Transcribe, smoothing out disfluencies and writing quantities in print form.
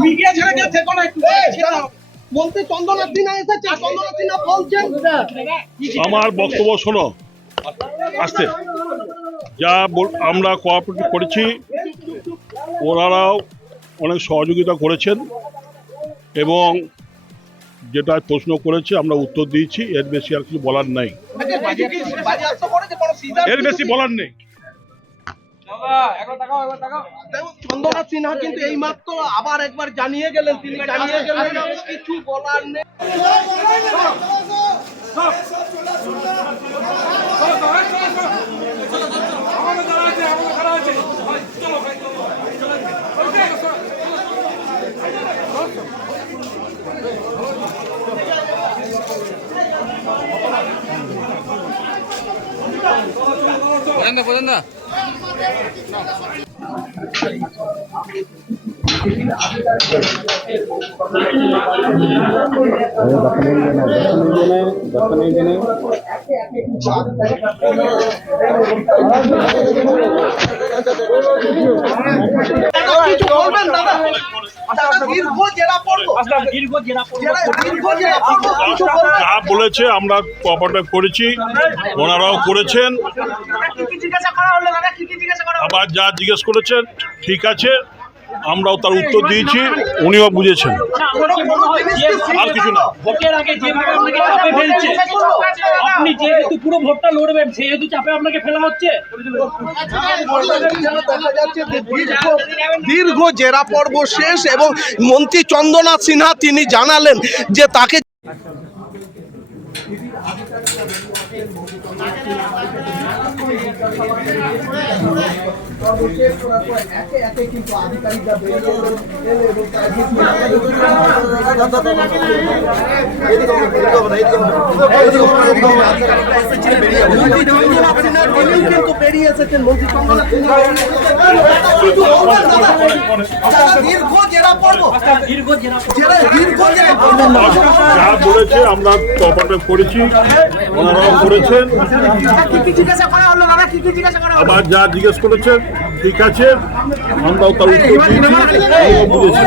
media ছেড়ে গেছে কোন একটু বলতে চন্দনার দিন এসেছে চন্দনার দিন বলছেন আমার বক্তব্য শোনো আস্তে যা আমরা কোঅপারেট করেছি ওনারাও অনেক সহযোগিতা করেছেন এবং যেটা প্রশ্ন করেছে আমরা উত্তর দিয়েছি এর বেশি আর কিছু বলার নাই এর বেশি বলার নেই চন্দনাথ সিনহা কিন্তু এইমাত্র আবার একবার জানিয়ে গেলেন তিনি জানিয়ে গেলেন কিছু বলার নেই পছন্দ কিছু বলবেন দাদা দীর্ঘ জেরা পড়বো যা বলেছে আমরা কোঅপারেট করেছি ওনারাও করেছেন আবার যা জিজ্ঞেস করেছেন ঠিক আছে আমরাও তার উত্তর দিয়েছি উনিও বুঝেছেন আর কিছু না ভোটের আগে যেভাবে আপনাকে চাপে ফেলছে আপনি যেহেতু পুরো ভোটটা লড়বেন সেহেতু চাপে আপনাকে ফেলা হচ্ছে দেখা যাচ্ছে যে দীর্ঘ জেরা পর্ব শেষ এবং মন্ত্রী চন্দনাথ সিনহা তিনি জানালেন যে তাকে বেরিয়ে এসেছেন মন্ত্রী চন্দনাথ সিনহা দীর্ঘ জেরা পর্ব যা বলেছে আমরা কোঅপারেট করেছি ওনারাও করেছেন আবার যা জিজ্ঞেস করেছেন ঠিক আছে আমরাও তার উত্তর দিয়েছি বুঝেছি